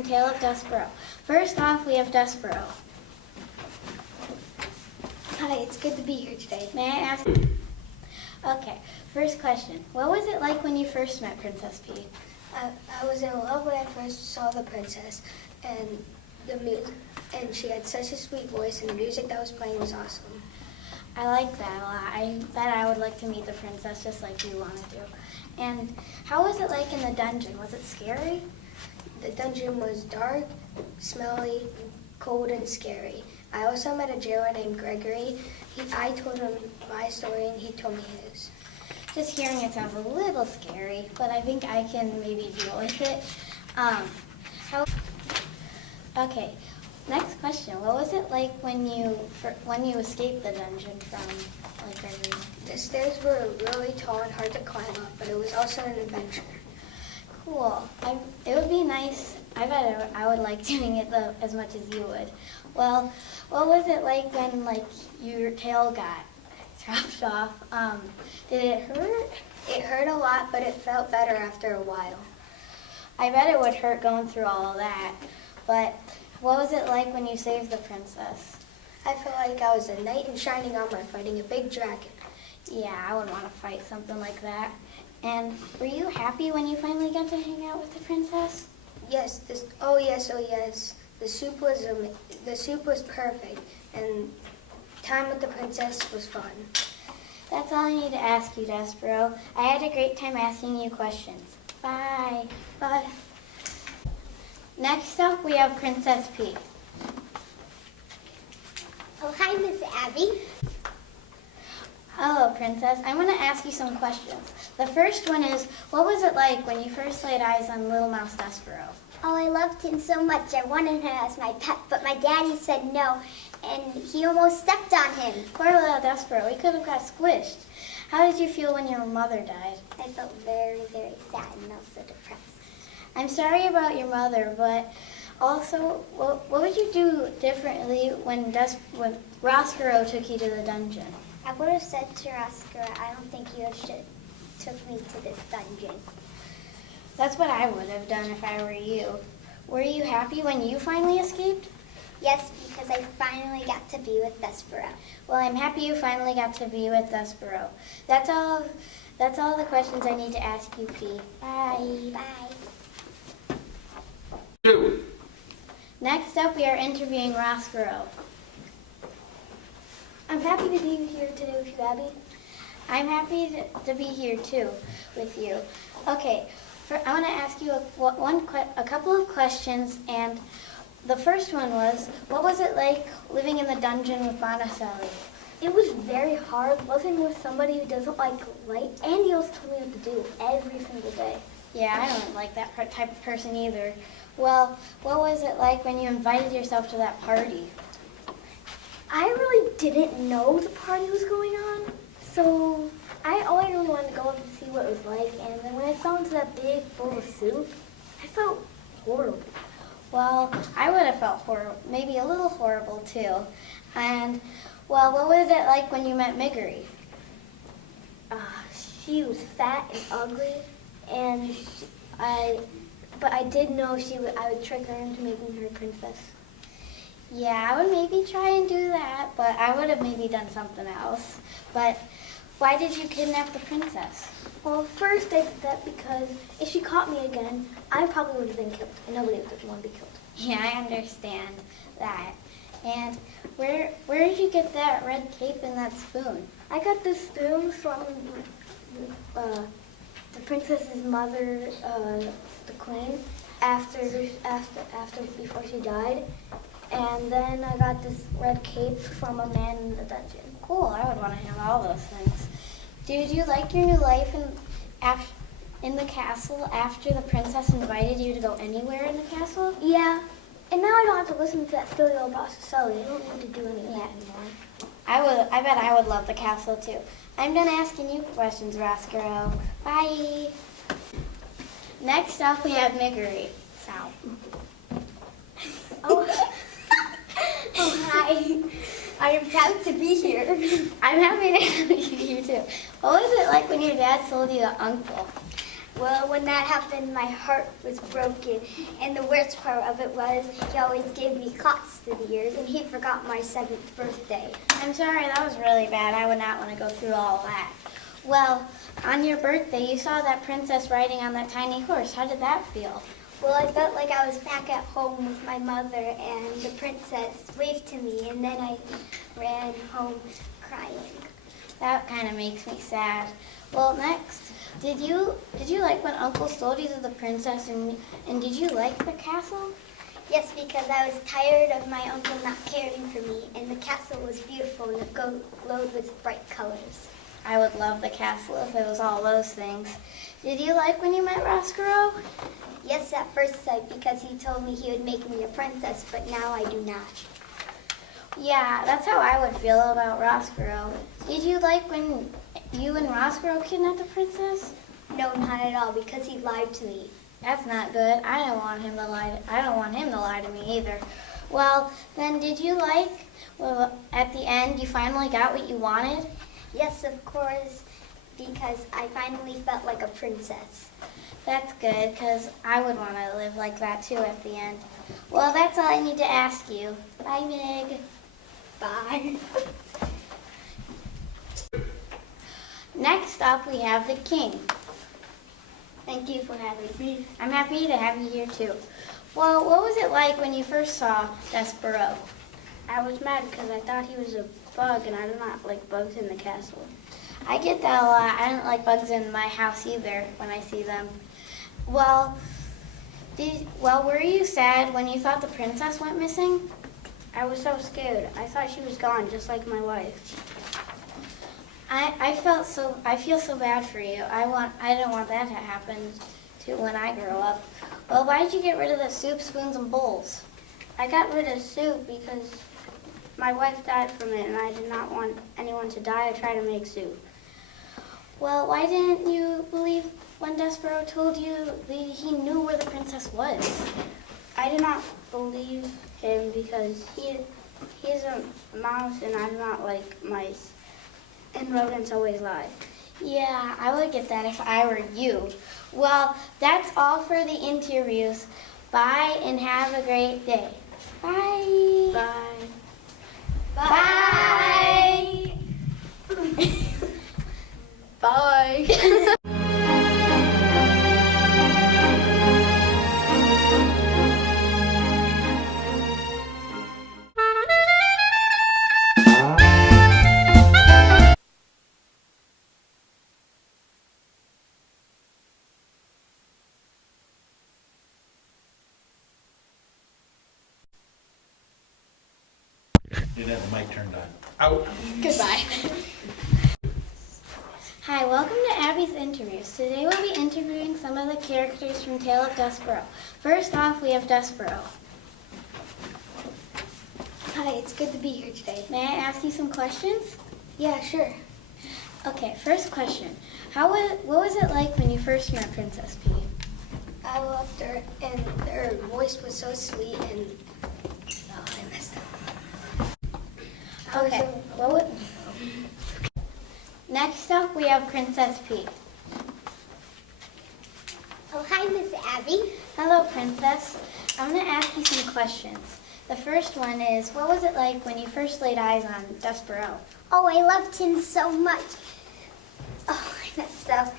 from Tale of Despereaux. First off, we have Despereaux. Hi, it's good to be here today. May I ask? Okay, first question. What was it like when you first met Princess P? I was in love when I first saw the princess, and and she had such a sweet voice, and the music that was playing was awesome. I like that a lot. I bet I would like to meet the princess just like you wanted to. And how was it like in the dungeon? Was it scary? The dungeon was dark, smelly, cold, and scary. I also met a jailer named Gregory. I told him my story, and he told me his. Just hearing it sounds a little scary, but I think I can maybe deal with it. Okay, next question. What was it like when you escaped the dungeon from Gregory? The stairs were really tall and hard to climb up, but it was also an adventure. Cool. It would be nice. I bet I would like doing it as much as you would. Well, what was it like when your tail got chopped off? Did it hurt? It hurt a lot, but it felt better after a while. I bet it would hurt going through all of that. But what was it like when you saved the princess? I felt like I was a knight in shining armor fighting a big dragon. Yeah, I would want to fight something like that. And were you happy when you finally got to hang out with the princess? Yes. Oh yes. The soup was perfect, and time with the princess was fun. That's all I need to ask you, Despereaux. I had a great time asking you questions. Bye. Bye. Next up, we have Princess P. Oh, hi, Miss Abby. Hello, Princess. I'm going to ask you some questions. The first one is, what was it like when you first laid eyes on Little Mouse Despereaux? Oh, I loved him so much. I wanted him as my pet, but my daddy said no, and he almost stepped on him. Poor little Despereaux. He could have got squished. How did you feel when your mother died? I felt very, very sad and also depressed. I'm sorry about your mother, but also, what would you do differently when Roscoe took you to the dungeon? I would have said to Oscar, I don't think you should took me to this dungeon. That's what I would have done if I were you. Were you happy when you finally escaped? Yes, because I finally got to be with Despereaux. Well, I'm happy you finally got to be with Despereaux. That's all the questions I need to ask you, P. Bye. Bye. 2. Next up, we are interviewing Roscoe. I'm happy to be here today with you, Abby. I'm happy to be here too with you. Okay, I want to ask you a couple of questions, and the first one was, what was it like living in the dungeon with Monticelli? It was very hard living with somebody who doesn't like light, and he also told me what to do every single day. Yeah, I don't like that type of person either. Well, what was it like when you invited yourself to that party? I really didn't know the party was going on, so all I really wanted to go up and see what it was like, and then when I fell into that big bowl of soup, I felt horrible. Well, I would have felt horrible, maybe a little horrible too. And, well, what was it like when you met Miggery? She was fat and ugly, but I did know I would trick her into making her a princess. Yeah, I would maybe try and do that, but I would have maybe done something else. But why did you kidnap the princess? Well, first I did that because if she caught me again, I probably would have been killed, and nobody would want to be killed. Yeah, I understand that. And where did you get that red cape and that spoon? I got this spoon from the princess's mother, the queen, before she died. And then I got this red cape from a man in the dungeon. Cool, I would want to have all those things. Did you like your new life in the castle after the princess invited you to go anywhere in the castle? Yeah, and now I don't have to listen to that silly old Monticelli. I don't need to do any of that anymore. I bet I would love the castle too. I'm done asking you questions, Roscoe. Bye. Next up, we have Miggery. Sal. Oh, hi. I am proud to be here. I'm happy to have you here too. What was it like when your dad sold you to Uncle? Well, when that happened, my heart was broken. And the worst part of it was he always gave me clocks through the years, and he forgot my 7th birthday. I'm sorry, that was really bad. I would not want to go through all that. Well, on your birthday, you saw that princess riding on that tiny horse. How did that feel? Well, I felt like I was back at home with my mother, and the princess waved to me, and then I ran home crying. That kind of makes me sad. Well, next, did you like when Uncle told you to the princess, and did you like the castle? Yes, because I was tired of my uncle not caring for me, and the castle was beautiful, and it glowed with bright colors. I would love the castle if it was all those things. Did you like when you met Despereaux? Yes, at first sight, because he told me he would make me a princess, but now I do not. Yeah, that's how I would feel about Despereaux. Did you like when you and Despereaux kidnapped the princess? No, not at all, because he lied to me. That's not good. I don't want him to lie to me either. Well, then did you like, well, at the end you finally got what you wanted? Yes, of course, because I finally felt like a princess. That's good, because I would want to live like that too at the end. Well, that's all I need to ask you. Bye, Mig. Bye. Next up, we have the king. Thank you for having me. I'm happy to have you here too. Well, what was it like when you first saw Despereaux? I was mad because I thought he was a bug, and I do not like bugs in the castle. I get that a lot. I don't like bugs in my house either when I see them. Well, were you sad when you thought the princess went missing? I was so scared. I thought she was gone, just like my wife. I feel so bad for you. I don't want that to happen to when I grow up. Well, why did you get rid of the soup, spoons, and bowls? I got rid of soup because my wife died from it, and I did not want anyone to die. I tried to make soup. Well, why didn't you believe when Despereaux told you he knew where the princess was? I did not believe him because he's a mouse, and I do not like mice. And rodents always lie. Yeah, I would get that if I were you. Well, that's all for the interviews. Bye and have a great day. Bye. Bye. Bye. Bye. Didn't have the mic turned on. Out. Goodbye. Hi, welcome to Abby's interviews. Today we'll be interviewing some of the characters from Tale of Despereaux. First off, we have Despereaux. Hi, it's good to be here today. May I ask you some questions? Yeah, sure. Okay, first question. What was it like when you first met Princess P? I loved her, and her voice was so sweet, and I messed up. Okay. Next up, we have Princess P. Oh, hi, Miss Abby. Hello, Princess. I'm going to ask you some questions. The first one is, what was it like when you first laid eyes on Despereaux? Oh, I loved him so much. Oh, I messed up.